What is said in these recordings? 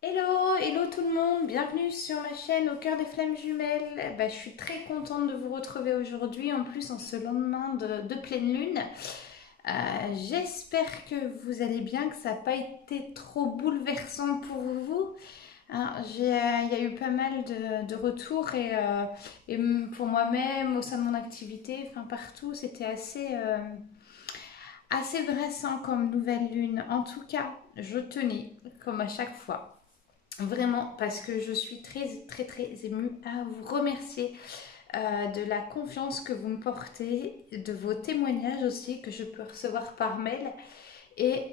Hello, hello tout le monde, bienvenue sur ma chaîne Au cœur des flammes jumelles. Je suis très contente de vous retrouver aujourd'hui, en plus en ce lendemain de pleine lune. J'espère que vous allez bien, que ça n'a pas été trop bouleversant pour vous. Hein, il y a eu pas mal de retours et pour moi-même, au sein de mon activité, enfin partout, c'était assez stressant comme nouvelle lune. En tout cas, je tenais, comme à chaque fois, vraiment, parce que je suis très émue à vous remercier de la confiance que vous me portez, de vos témoignages aussi que je peux recevoir par mail et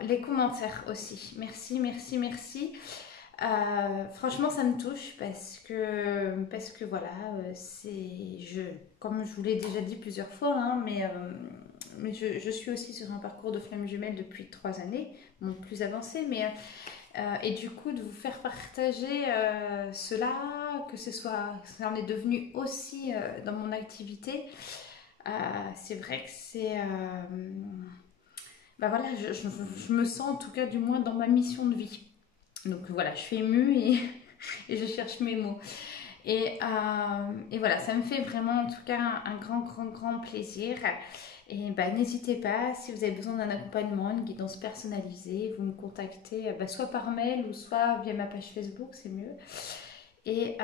les commentaires aussi. Merci, merci, merci. Franchement, ça me touche parce que voilà, comme je vous l'ai déjà dit plusieurs fois, hein, mais je suis aussi sur un parcours de flamme jumelle depuis 3 années, bon, plus avancé, et du coup, de vous faire partager cela, que ça en est devenu aussi dans mon activité, c'est vrai que voilà, je me sens en tout cas du moins dans ma mission de vie. Donc voilà, je suis émue et je cherche mes mots. Et voilà, ça me fait vraiment en tout cas un grand plaisir. Et n'hésitez pas, si vous avez besoin d'un accompagnement, une guidance personnalisée, vous me contactez soit par mail ou soit via ma page Facebook, c'est mieux. Et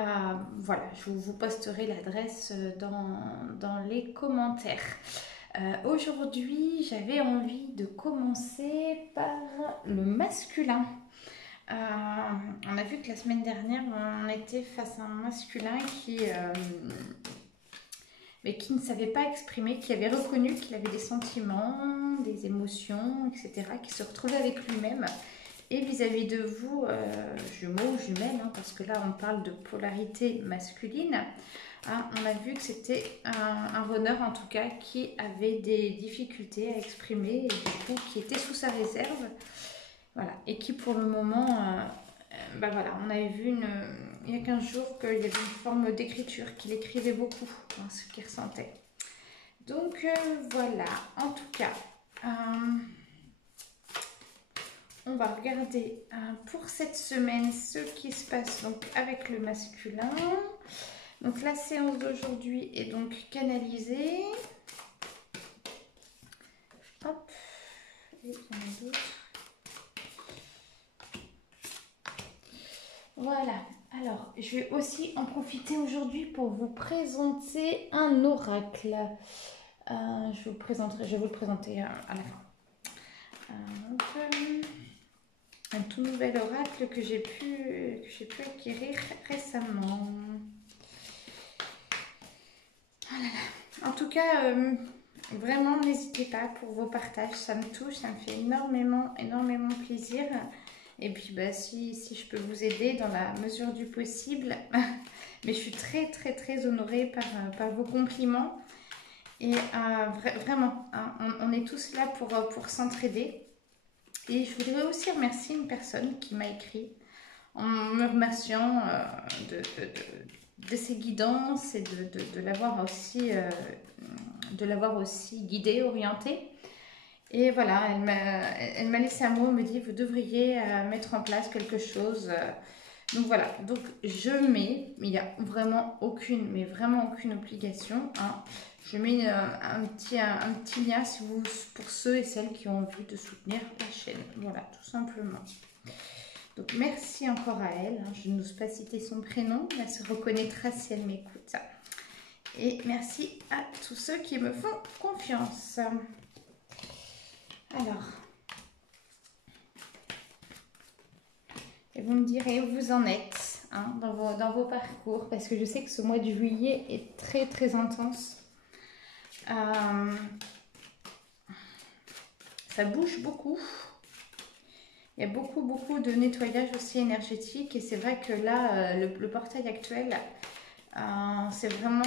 voilà, je vous posterai l'adresse dans les commentaires. Aujourd'hui, j'avais envie de commencer par le masculin. On a vu que la semaine dernière, on était face à un masculin mais qui ne savait pas exprimer, qui avait reconnu qu'il avait des sentiments, des émotions, etc., qui se retrouvait avec lui-même. Et vis-à-vis de vous, jumeaux ou jumelles, hein, parce que là on parle de polarité masculine, hein, on a vu que c'était un bonheur en tout cas qui avait des difficultés à exprimer et du coup qui était sous sa réserve. Voilà, et qui pour le moment, voilà, on avait vu il y a 15 jours qu'il y avait une forme d'écriture, qu'il écrivait beaucoup, hein, ce qu'il ressentait. Donc voilà, en tout cas, on va regarder pour cette semaine ce qui se passe donc avec le masculin. Donc la séance d'aujourd'hui est donc canalisée. Hop, et il y en a d'autres. Voilà, alors je vais aussi en profiter aujourd'hui pour vous présenter un oracle. Je vais vous le présenter à la fin. Donc, un tout nouvel oracle que j'ai pu acquérir récemment. Oh là là. En tout cas, vraiment n'hésitez pas pour vos partages, ça me touche, ça me fait énormément plaisir. Et puis si je peux vous aider dans la mesure du possible, mais je suis très honorée par vos compliments. Et vraiment, hein, on est tous là pour s'entraider. Et je voudrais aussi remercier une personne qui m'a écrit en me remerciant de ses guidances et de l'avoir aussi guidée, orientée. Et voilà, elle m'a laissé un mot, elle me dit vous devriez mettre en place quelque chose. Donc voilà, donc je mets, mais il n'y a vraiment aucune obligation, hein. Je mets un petit lien pour ceux et celles qui ont envie de soutenir la chaîne. Voilà, tout simplement. Donc merci encore à elle, hein. Je n'ose pas citer son prénom, elle se reconnaîtra si elle m'écoute. Et merci à tous ceux qui me font confiance. Alors, et vous me direz où vous en êtes, hein, dans vos parcours, parce que je sais que ce mois de juillet est très intense. Ça bouge beaucoup. Il y a beaucoup de nettoyage aussi énergétique et c'est vrai que là, le portail actuel, c'est vraiment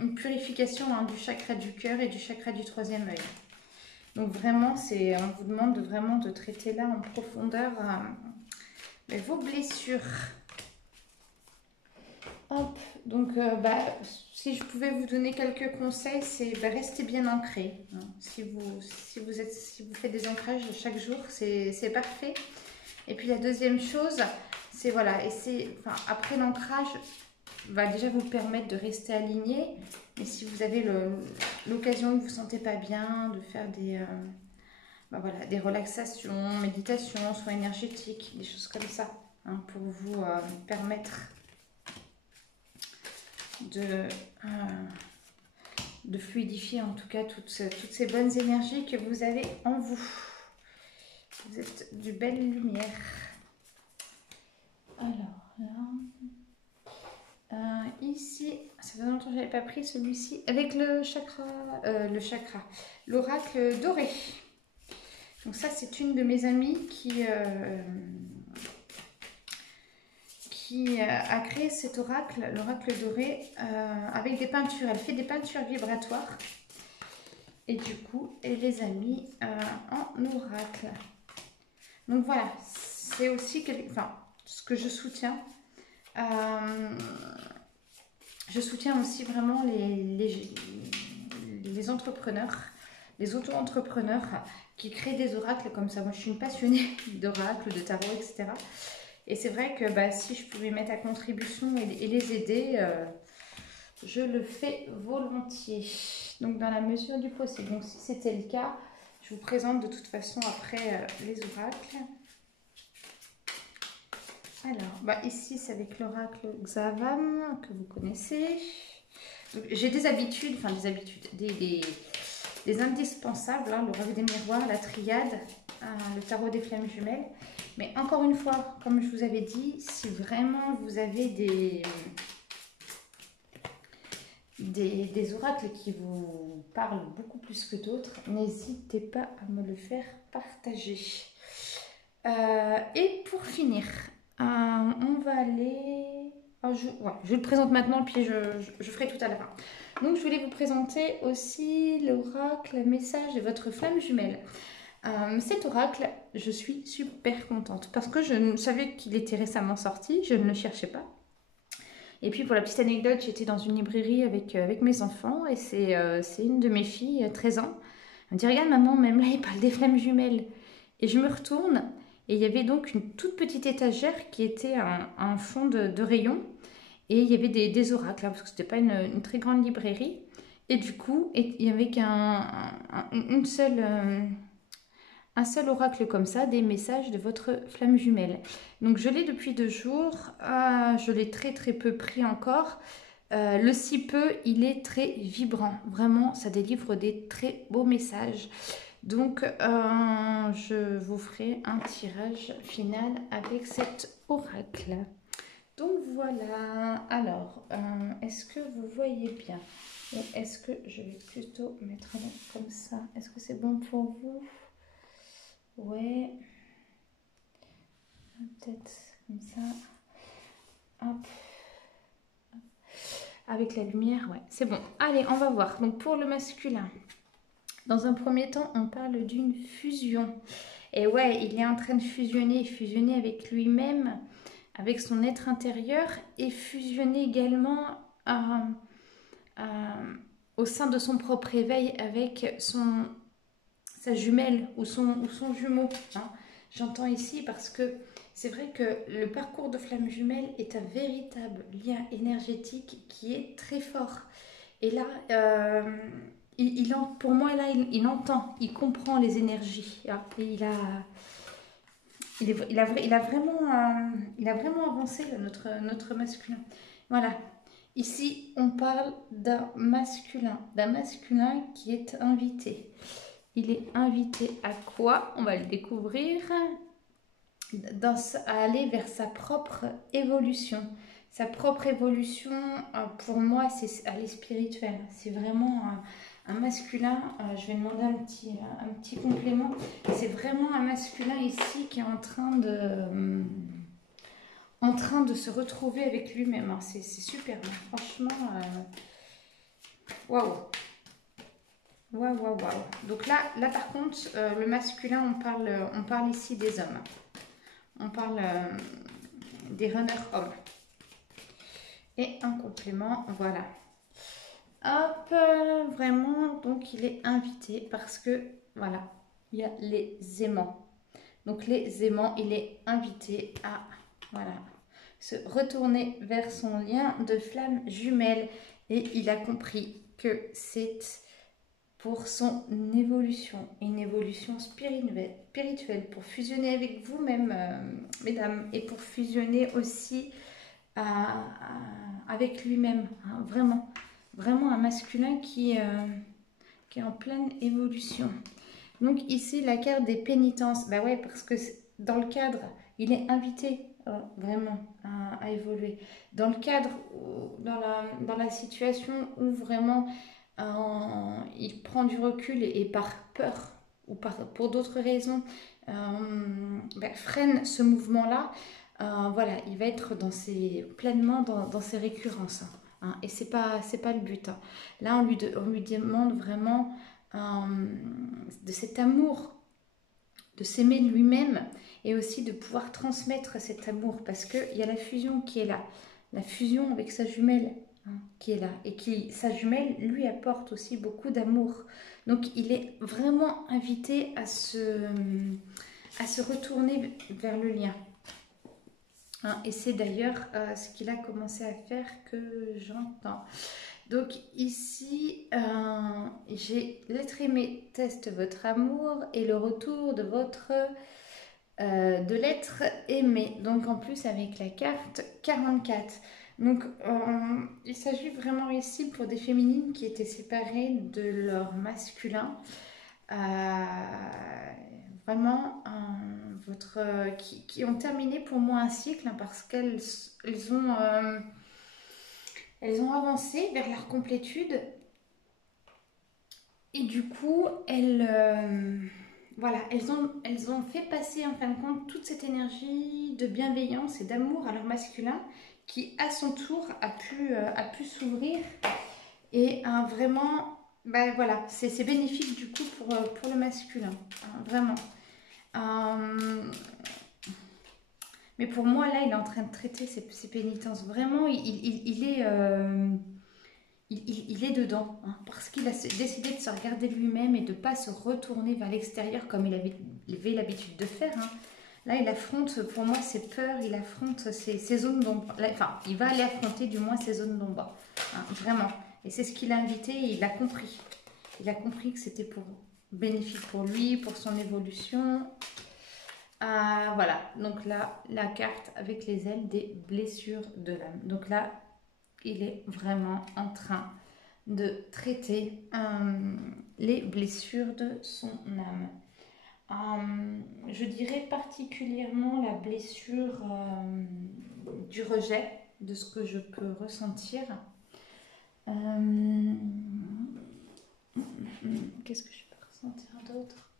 une purification, hein, du chakra du cœur et du chakra du troisième œil. Donc vraiment, on vous demande vraiment de traiter là en profondeur vos blessures. Hop, donc si je pouvais vous donner quelques conseils, c'est rester bien ancré, hein. Si vous faites des ancrages chaque jour, c'est parfait. Et puis la deuxième chose, c'est voilà, et c'est, enfin, après l'ancrage, va déjà vous permettre de rester aligné. Mais si vous avez l'occasion que vous ne vous sentez pas bien, de faire voilà, des relaxations, méditations, soins énergétiques, des choses comme ça, hein, pour vous permettre de fluidifier en tout cas toutes ces bonnes énergies que vous avez en vous. Vous êtes de belle lumière. Alors là, ici, ça fait longtemps que je n'avais pas pris celui-ci, avec l'oracle doré. Donc ça, c'est une de mes amies qui a créé cet oracle, l'oracle doré, avec des peintures. Elle fait des peintures vibratoires. Et du coup, elle les a mis en oracle. Donc voilà, c'est aussi ce que je soutiens. Je soutiens aussi vraiment les entrepreneurs, les auto-entrepreneurs qui créent des oracles comme ça. Moi, je suis une passionnée d'oracles, de tarot, etc. Et c'est vrai que si je pouvais mettre à contribution et les aider, je le fais volontiers. Donc, dans la mesure du possible. Donc, si c'était le cas, je vous présente de toute façon après les oracles. Alors, ici, c'est avec l'oracle Xavam, que vous connaissez. J'ai des habitudes, des indispensables, hein, l'oracle des miroirs, la triade, le tarot des flammes jumelles. Mais encore une fois, comme je vous avais dit, si vraiment vous avez des oracles qui vous parlent beaucoup plus que d'autres, n'hésitez pas à me le faire partager. Et pour finir, on va aller... je le présente maintenant, puis je ferai tout à la fin. Donc, je voulais vous présenter aussi l'oracle message de votre flamme jumelle. Cet oracle, je suis super contente parce que je savais qu'il était récemment sorti, je ne le cherchais pas. Et puis pour la petite anecdote, j'étais dans une librairie avec mes enfants et c'est une de mes filles, 13 ans. Elle me dit, regarde maman, même là il parle des flammes jumelles. Et je me retourne et il y avait donc une toute petite étagère qui était un fond de rayon. Et il y avait des oracles, hein, parce que c'était pas une très grande librairie. Et du coup, il y avait un seul oracle comme ça, des messages de votre flamme jumelle. Donc je l'ai depuis 2 jours, je l'ai très peu pris encore. Le si peu, il est très vibrant, vraiment ça délivre des très beaux messages. Donc je vous ferai un tirage final avec cet oracle. Donc voilà, alors est-ce que vous voyez bien? Ou est-ce que je vais plutôt mettre comme ça? Est-ce que c'est bon pour vous? Ouais, peut-être comme ça. Hop. Avec la lumière, ouais, c'est bon. Allez, on va voir. Donc pour le masculin, dans un premier temps, on parle d'une fusion. Et ouais, il est en train de fusionner avec lui-même, avec son être intérieur, et fusionner également au sein de son propre éveil avec sa jumelle ou son jumeau. Hein. J'entends ici parce que c'est vrai que le parcours de flamme jumelle est un véritable lien énergétique qui est très fort. Et là, pour moi, là, il entend, il comprend les énergies. Et il a vraiment avancé, notre masculin. Voilà. Ici, on parle d'un masculin qui est invité. Il est invité à quoi? On va le découvrir. À aller vers sa propre évolution. Sa propre évolution, pour moi, c'est aller spirituel. C'est vraiment un masculin. Je vais demander un petit complément. C'est vraiment un masculin ici qui est en train de se retrouver avec lui-même. C'est super. Franchement, waouh. Waouh. Donc là par contre, le masculin, on parle ici des hommes. On parle des runners hommes. Et un complément, voilà. Hop, vraiment, donc il est invité parce que, voilà, il y a les aimants. Donc les aimants, il est invité à voilà, se retourner vers son lien de flamme jumelle. Et il a compris que c'est pour son évolution, une évolution spirituelle, pour fusionner avec vous-même, mesdames, et pour fusionner aussi avec lui-même, hein, vraiment, vraiment un masculin qui est en pleine évolution. Donc ici, la carte des pénitences, bah ouais, parce que dans le cadre, il est invité vraiment à évoluer. Dans le cadre, dans la situation où vraiment il prend du recul et par peur ou pour d'autres raisons, freine ce mouvement-là, voilà, il va être pleinement dans ses récurrences. Hein, et c'est pas le but. Hein. Là, on lui demande vraiment de cet amour, de s'aimer lui-même et aussi de pouvoir transmettre cet amour parce qu'il y a la fusion qui est là, la fusion avec sa jumelle qui est là et sa jumelle lui apporte aussi beaucoup d'amour. Donc il est vraiment invité à se retourner vers le lien. Et c'est d'ailleurs ce qu'il a commencé à faire que j'entends. Donc ici, j'ai l'être aimé teste votre amour et le retour de l'être aimé. Donc en plus avec la carte 44. Donc il s'agit vraiment ici pour des féminines qui étaient séparées de leur masculin. Vraiment qui ont terminé pour moi un cycle parce qu'elles ont avancé vers leur complétude et du coup voilà, elles ont fait passer en fin de compte toute cette énergie de bienveillance et d'amour à leur masculin qui à son tour a pu s'ouvrir et vraiment voilà, c'est bénéfique du coup pour le masculin, hein, vraiment. Mais pour moi là il est en train de traiter ses pénitences, vraiment il est dedans, hein, parce qu'il a décidé de se regarder lui-même et de ne pas se retourner vers l'extérieur comme il avait l'habitude de faire. Hein. Là, il affronte, pour moi, ses peurs, il affronte ses zones d'ombre. Enfin, il va aller affronter du moins ses zones d'ombre, hein, vraiment. Et c'est ce qu'il a invité et il a compris. Il a compris que c'était bénéfique pour lui, pour son évolution. Voilà, donc là, la carte avec les ailes des blessures de l'âme. Donc là, il est vraiment en train de traiter les blessures de son âme. Je dirais particulièrement la blessure du rejet, de ce que je peux ressentir. Qu'est-ce que je peux ressentir d'autre?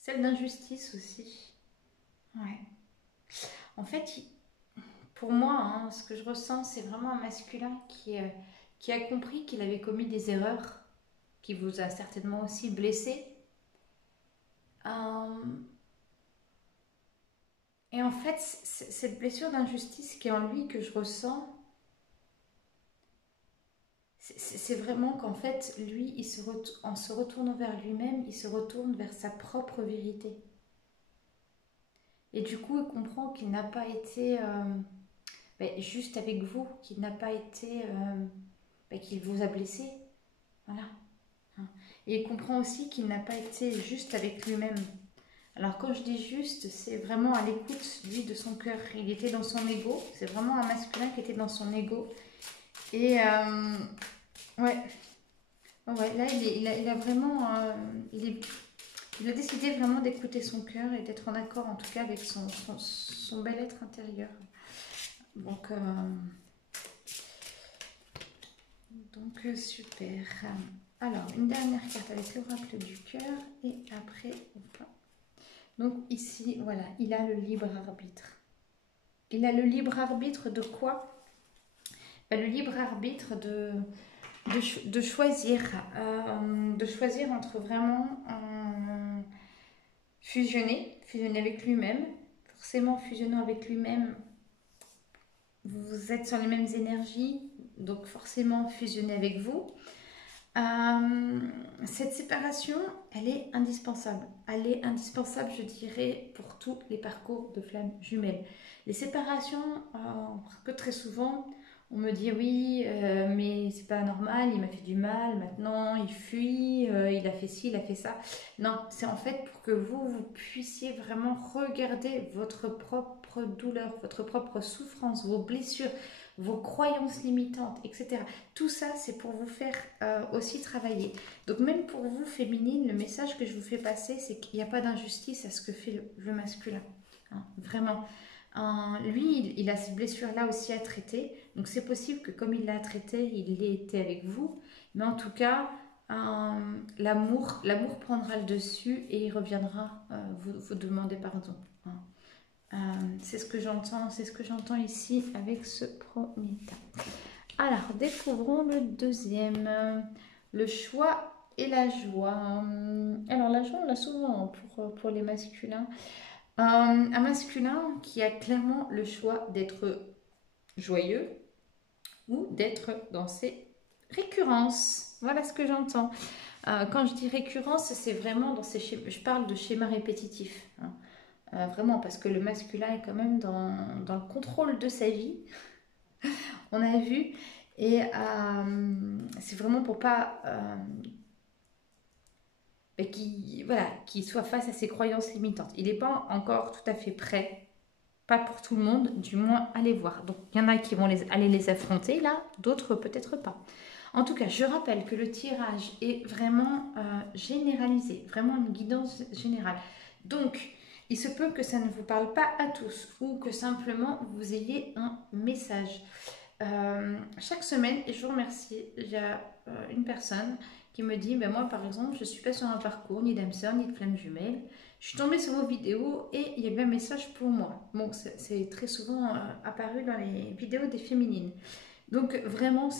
Celle d'injustice aussi. Ouais. En fait, pour moi, hein, ce que je ressens, c'est vraiment un masculin qui a compris qu'il avait commis des erreurs, qui vous a certainement aussi blessé. Et en fait, cette blessure d'injustice qui est en lui, que je ressens, c'est vraiment qu'en fait, lui, en se retournant vers lui-même, il se retourne vers sa propre vérité. Et du coup, il comprend qu'il n'a pas été juste avec vous, qu'il n'a pas été... qu'il vous a blessé. Voilà. Et il comprend aussi qu'il n'a pas été juste avec lui-même. Alors quand je dis juste, c'est vraiment à l'écoute, lui, de son cœur. Il était dans son ego. C'est vraiment un masculin qui était dans son ego. Et ouais, là, il a vraiment... il a décidé vraiment d'écouter son cœur et d'être en accord, en tout cas, avec son bel être intérieur. Donc super. Alors, une dernière carte avec l'oracle du cœur et après, donc ici, voilà, il a le libre arbitre. Il a le libre arbitre de quoi? Le libre arbitre de choisir entre vraiment fusionner avec lui-même. Forcément, fusionnant avec lui-même, vous êtes sur les mêmes énergies, donc forcément fusionner avec vous. Cette séparation, elle est indispensable. Elle est indispensable, je dirais, pour tous les parcours de flammes jumelles. Les séparations, parce que très souvent, on me dit oui, mais c'est pas normal, il m'a fait du mal, maintenant il fuit, il a fait ci, il a fait ça. Non, c'est en fait pour que vous puissiez vraiment regarder votre propre douleur, votre propre souffrance, vos blessures, vos croyances limitantes, etc. Tout ça, c'est pour vous faire aussi travailler. Donc même pour vous, féminine, le message que je vous fais passer, c'est qu'il n'y a pas d'injustice à ce que fait le masculin. Hein, vraiment. Lui, il a ces blessures-là aussi à traiter. Donc c'est possible que comme il l'a traité, il ait été avec vous. Mais en tout cas, l'amour prendra le dessus et il reviendra vous demander pardon. Hein. C'est ce que j'entends ici avec ce premier tas. Alors, découvrons le deuxième, le choix et la joie. Alors, la joie, on l'a souvent pour les masculins. Un masculin qui a clairement le choix d'être joyeux ou d'être dans ses récurrences. Voilà ce que j'entends. Quand je dis récurrence, c'est vraiment dans ces schémas, je parle de schémas répétitifs. Hein. Vraiment, parce que le masculin est quand même dans le contrôle de sa vie. On a vu. Et c'est vraiment pour pas qu'il soit face à ses croyances limitantes. Il n'est pas encore tout à fait prêt, pas pour tout le monde, du moins allez voir. Donc il y en a qui vont aller les affronter là, d'autres peut-être pas. En tout cas, je rappelle que le tirage est vraiment généralisé, vraiment une guidance générale. Donc, il se peut que ça ne vous parle pas à tous ou que simplement vous ayez un message. Chaque semaine, et je vous remercie, il y a une personne qui me dit, ben moi par exemple, je ne suis pas sur un parcours ni d'âme sœur ni de flamme jumelle. Je suis tombée sur vos vidéos et il y avait un message pour moi. Bon, c'est très souvent apparu dans les vidéos des féminines. Donc vraiment,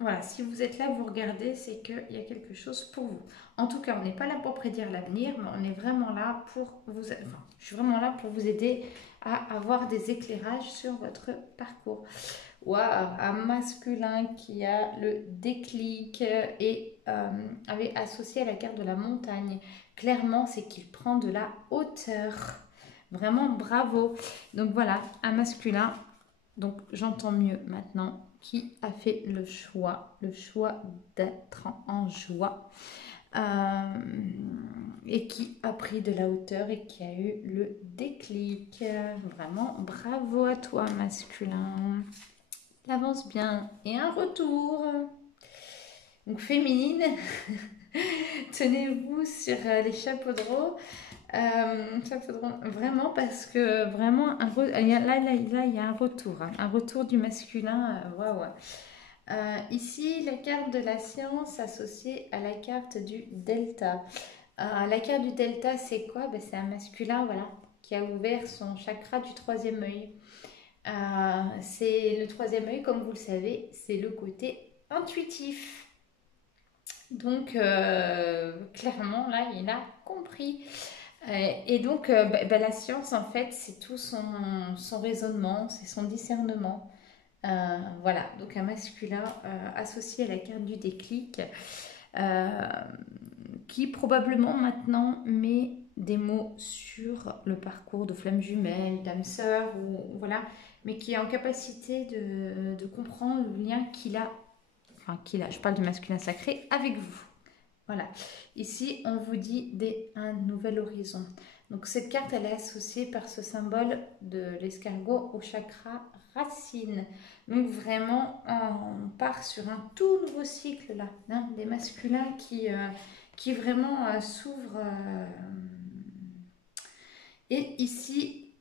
voilà, si vous êtes là, vous regardez, c'est qu'il y a quelque chose pour vous. En tout cas, on n'est pas là pour prédire l'avenir, mais on est vraiment là pour vous... Enfin, je suis vraiment là pour vous aider à avoir des éclairages sur votre parcours. Waouh, un masculin qui a le déclic et avait associé à la carte de la montagne. Clairement, c'est qu'il prend de la hauteur. Vraiment, bravo. Donc voilà, un masculin. Donc j'entends mieux maintenant qui a fait le choix d'être en joie et qui a pris de la hauteur et qui a eu le déclic. Vraiment, bravo à toi, masculin. Avance bien. Et un retour. Donc féminine, tenez-vous sur les chapeaux de roue. Vraiment parce que vraiment là il y a un retour, hein, un retour du masculin. Ici la carte de la science associée à la carte du delta. La carte du delta, c'est quoi? C'est un masculin, voilà, qui a ouvert son chakra du troisième œil. C'est le troisième œil, comme vous le savez, c'est le côté intuitif. Donc clairement là il a compris. Et donc, la science, en fait, c'est tout son raisonnement, c'est son discernement. Voilà, donc un masculin associé à la carte du déclic, qui probablement maintenant met des mots sur le parcours de flamme jumelle, d'âme sœur, ou voilà, mais qui est en capacité de comprendre le lien je parle du masculin sacré, avec vous. Voilà, ici on vous dit un nouvel horizon. Donc cette carte elle est associée par ce symbole de l'escargot au chakra racine. Donc vraiment on part sur un tout nouveau cycle là, hein, des masculins qui vraiment s'ouvrent. Et ici,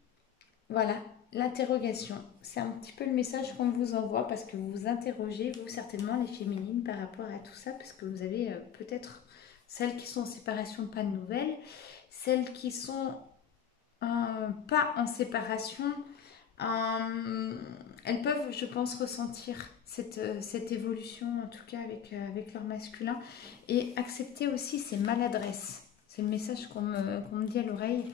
voilà, l'interrogation. C'est un petit peu le message qu'on vous envoie parce que vous vous interrogez, vous certainement les féminines, par rapport à tout ça, parce que vous avez peut-être celles qui sont en séparation, pas de nouvelles, celles qui sont pas en séparation, elles peuvent, je pense, ressentir cette évolution, en tout cas avec leur masculin, et accepter aussi ces maladresses. C'est le message qu'on me dit à l'oreille.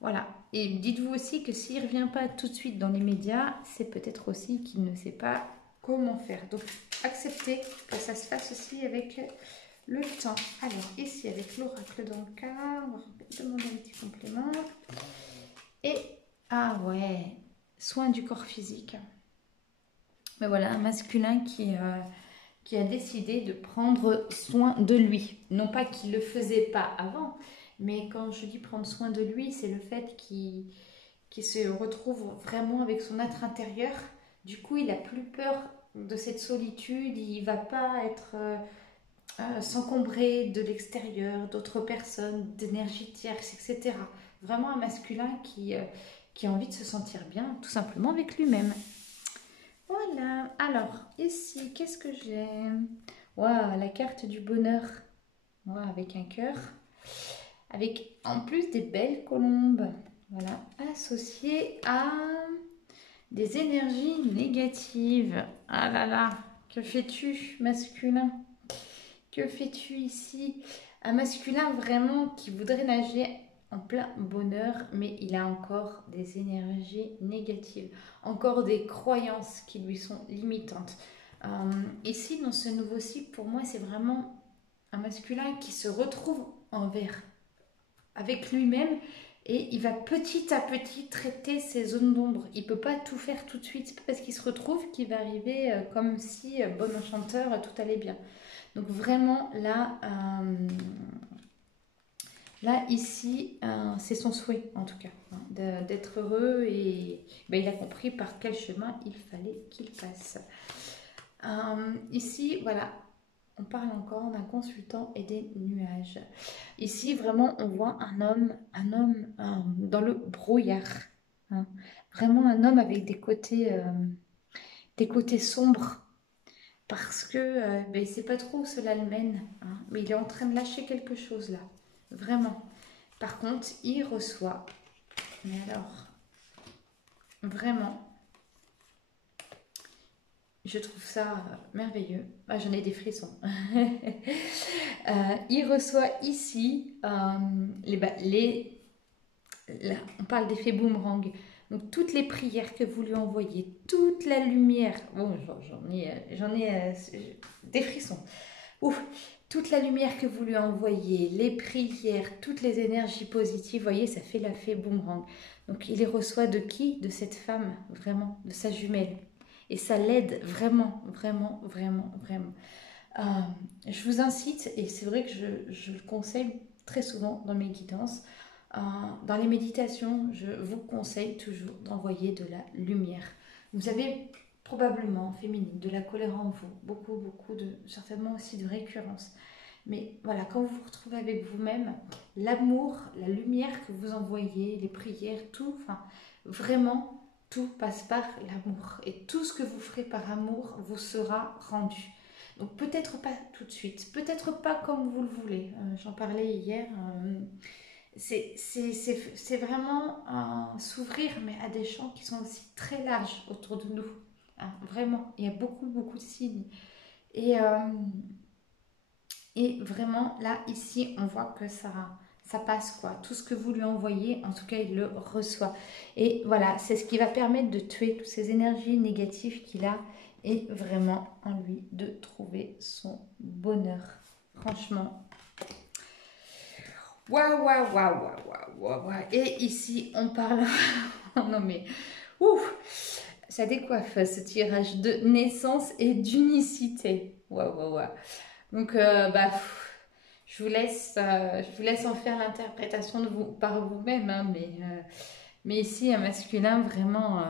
Voilà, et dites-vous aussi que s'il ne revient pas tout de suite dans les médias, c'est peut-être aussi qu'il ne sait pas comment faire. Donc, accepter que ça se fasse aussi avec le temps. Alors, ici, avec l'oracle dans le cas, on va demander un petit complément. Et, ah ouais, soin du corps physique. Mais voilà, un masculin qui a décidé de prendre soin de lui. Non pas qu'il ne le faisait pas avant, mais quand je dis prendre soin de lui, c'est le fait qu'il se retrouve vraiment avec son être intérieur. Du coup, il n'a plus peur de cette solitude, il ne va pas être s'encombrer de l'extérieur, d'autres personnes, d'énergie tierce, etc. Vraiment un masculin qui a envie de se sentir bien, tout simplement avec lui-même. Voilà, alors ici, qu'est-ce que j'ai? Waouh, la carte du bonheur, wow, avec un cœur, avec en plus des belles colombes, voilà, associées à des énergies négatives. Ah là là, que fais-tu, masculin? Que fais-tu ici? Un masculin vraiment qui voudrait nager en plein bonheur, mais il a encore des énergies négatives, encore des croyances qui lui sont limitantes. Ici, dans ce nouveau cycle, pour moi, c'est vraiment un masculin qui se retrouve avec lui-même et il va petit à petit traiter ses zones d'ombre. Il ne peut pas tout faire tout de suite. C'est pas parce qu'il se retrouve qu'il va arriver comme si, bon enchanteur, tout allait bien. Donc vraiment, là ici, c'est son souhait en tout cas, hein, d'être heureux et ben, il a compris par quel chemin il fallait qu'il passe. Ici, voilà, on parle encore d'un consultant et des nuages. Ici, vraiment, on voit un homme dans le brouillard. Hein. Vraiment un homme avec des côtés sombres. Parce que ben, il ne sait pas trop où cela le mène. Hein. Mais il est en train de lâcher quelque chose là. Vraiment. Par contre, il reçoit. Mais alors, vraiment, je trouve ça merveilleux. Ah, j'en ai des frissons. Il reçoit ici là, on parle d'effet boomerang. Donc toutes les prières que vous lui envoyez, toute la lumière. Bon, j'en ai des frissons. Ouf, toute la lumière que vous lui envoyez, les prières, toutes les énergies positives, vous voyez, ça fait l'effet boomerang. Donc il les reçoit de qui? De cette femme, vraiment, de sa jumelle. Et ça l'aide vraiment, vraiment, vraiment, vraiment. Je vous incite, et c'est vrai que je le conseille très souvent dans mes guidances, dans les méditations, je vous conseille toujours d'envoyer de la lumière. Vous avez probablement, féminine, de la colère en vous, beaucoup, certainement aussi de récurrence. Mais voilà, quand vous vous retrouvez avec vous-même, l'amour, la lumière que vous envoyez, les prières, tout, enfin, vraiment, tout passe par l'amour. Et tout ce que vous ferez par amour vous sera rendu. Donc peut-être pas tout de suite, peut-être pas comme vous le voulez. J'en parlais hier. C'est vraiment s'ouvrir, mais à des champs qui sont aussi très larges autour de nous. Hein, vraiment, il y a beaucoup, de signes. Et vraiment, là, ici, on voit que ça passe, quoi. Tout ce que vous lui envoyez, en tout cas, il le reçoit. Et voilà, c'est ce qui va permettre de tuer toutes ces énergies négatives qu'il a et vraiment en lui de trouver son bonheur. Franchement. Waouh. Et ici, on parle... non mais... Ouf, ça décoiffe ce tirage de naissance et d'unicité. Waouh. Donc, je vous laisse en faire l'interprétation par vous-même. Hein, mais ici, un masculin, vraiment,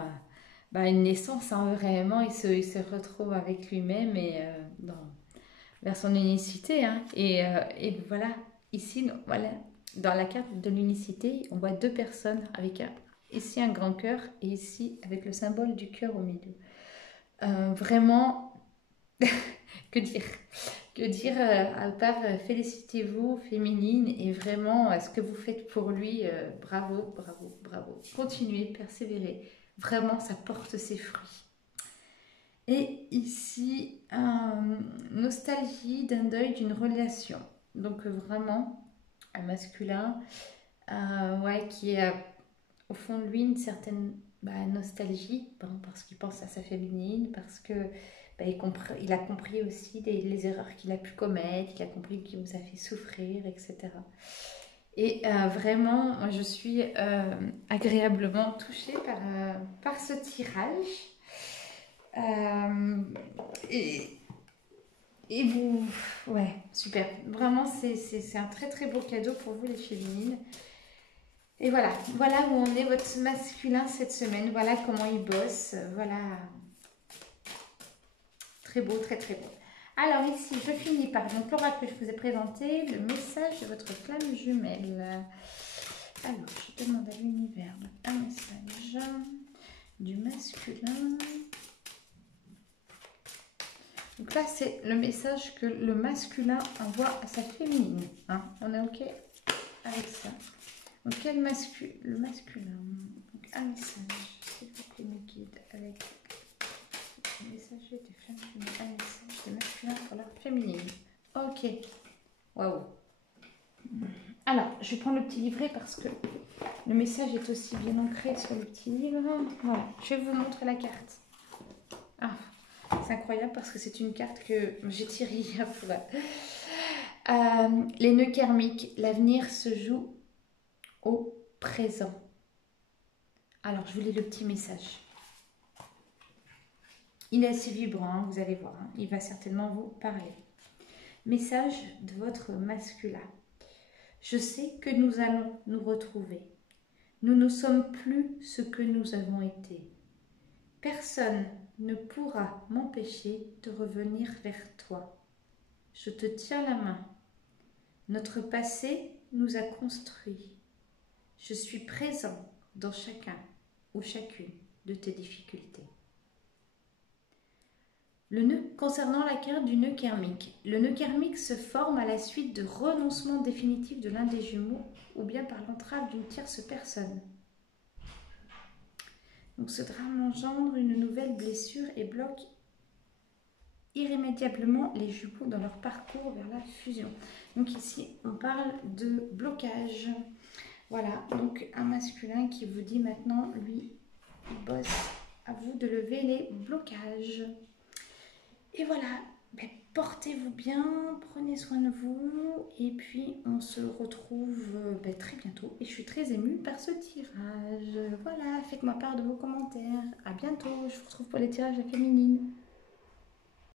une naissance, hein, vraiment, il se retrouve avec lui-même et vers son unicité. Hein, et voilà, ici, voilà, dans la carte de l'unicité, on voit deux personnes avec ici un grand cœur et ici avec le symbole du cœur au milieu. Vraiment, que dire à part félicitez-vous féminine et vraiment ce que vous faites pour lui, bravo. Continuez, persévérez. Vraiment, ça porte ses fruits. Et ici, nostalgie d'un deuil d'une relation. Donc vraiment, un masculin qui a au fond de lui une certaine nostalgie, parce qu'il pense à sa féminine, parce que il a compris aussi les erreurs qu'il a pu commettre, il a compris qu'il vous a fait souffrir, etc. Et vraiment, moi, je suis agréablement touchée par ce tirage. Et vous, ouais, super. Vraiment, c'est un très très beau cadeau pour vous les féminines. Et voilà, voilà où on est votre masculin cette semaine. Voilà comment il bosse. Voilà, très beau, très très beau. Alors ici, je finis par donc l'oracle que je vous ai présenté, le message de votre flamme jumelle. Alors, je demande à l'univers un message du masculin. Donc là, c'est le message que le masculin envoie à sa féminine. Hein, on est OK avec ça. Donc, le masculin. Donc, un message, s'il vous plaît, mes guides, avec le message des femmes jumelles, un message des masculins pour leur féminine. OK. Waouh. Alors, je vais prendre le petit livret parce que le message est aussi bien ancré sur le petit livre. Voilà, je vais vous montrer la carte. Ah, c'est incroyable parce que c'est une carte que j'ai tirée hier. Les nœuds karmiques, l'avenir se joue au présent. Alors, je vous lis le petit message. Il est assez vibrant, hein, vous allez voir. Hein, il va certainement vous parler. Message de votre masculin. Je sais que nous allons nous retrouver. Nous ne sommes plus ce que nous avons été. Personne ne pourra m'empêcher de revenir vers toi. Je te tiens la main. Notre passé nous a construits. Je suis présent dans chacun ou chacune de tes difficultés. Le nœud, concernant la carte du nœud karmique. Le nœud karmique se forme à la suite de renoncement définitif de l'un des jumeaux ou bien par l'entrave d'une tierce personne. Donc ce drame engendre une nouvelle blessure et bloque irrémédiablement les jumeaux dans leur parcours vers la fusion. Donc ici, on parle de blocage. Voilà, donc un masculin qui vous dit maintenant, lui, il bosse. À vous de lever les blocages. Et voilà, ben, portez-vous bien, prenez soin de vous. Et puis, on se retrouve très bientôt. Et je suis très émue par ce tirage. Voilà, faites-moi part de vos commentaires. À bientôt, je vous retrouve pour les tirages féminines.